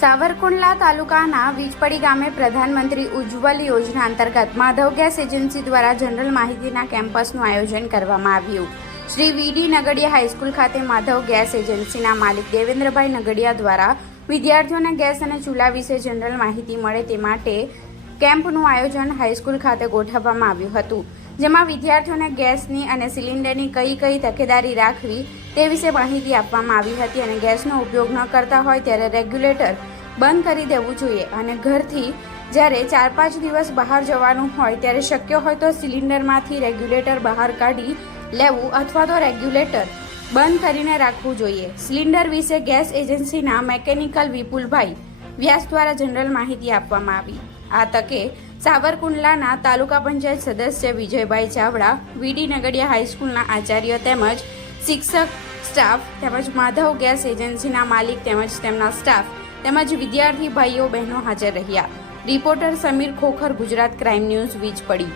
સાવરકુંડલા તાલુકાના વીજપડી ગામે પ્રધાનમંત્રી ઉજ્જવલ યોજના અંતર્ગત માધવ ગેસ એજન્સી દ્વારા જનરલ માહિતીના કેમ્પસનું આયોજન કરવામાં આવ્યું. શ્રી વીડી નગડિયા હાઈસ્કૂલ ખાતે માધવ ગેસ એજન્સીના માલિક દેવેન્દ્રભાઈ નગડિયા દ્વારા વિદ્યાર્થીઓને ગેસ અને ચૂલા વિશે જનરલ માહિતી મળે તે માટે કેમ્પનું આયોજન હાઈસ્કૂલ ખાતે ગોઠવવામાં આવ્યું હતું, જેમાં વિદ્યાર્થીઓને ગેસની અને સિલિન્ડરની કઈ કઈ તકેદારી રાખવી તે વિશે માહિતી આપવામાં આવી હતી અને ગેસનો ઉપયોગ ન કરતા હોય ત્યારે રેગ્યુલેટર બંધ કરી દેવું જોઈએ અને ઘરથી જ્યારે ચાર પાંચ દિવસ બહાર જવાનું હોય ત્યારે શક્ય હોય તો સિલિન્ડરમાંથી રેગ્યુલેટર બહાર કાઢી લેવું અથવા તો રેગ્યુલેટર બંધ કરીને રાખવું જોઈએ. સિલિન્ડર વિશે ગેસ એજન્સીના મેકેનિકલ વિપુલભાઈ વ્યાસ દ્વારા જનરલ માહિતી આપવામાં આવી. આ તકે સાવરકુંડલાના તાલુકા પંચાયત સદસ્ય વિજયભાઈ ચાવડા, વીડી નગડિયા હાઈસ્કૂલના આચાર્ય તેમજ શિક્ષક સ્ટાફ તેમજ માધવ ગેસ એજન્સીના માલિક તેમજ તેમના સ્ટાફ તેમજ વિદ્યાર્થી ભાઈઓ બહેનો હાજર રહ્યા. Reporter Samir Khokhar, Gujarat crime news વીજ પડી.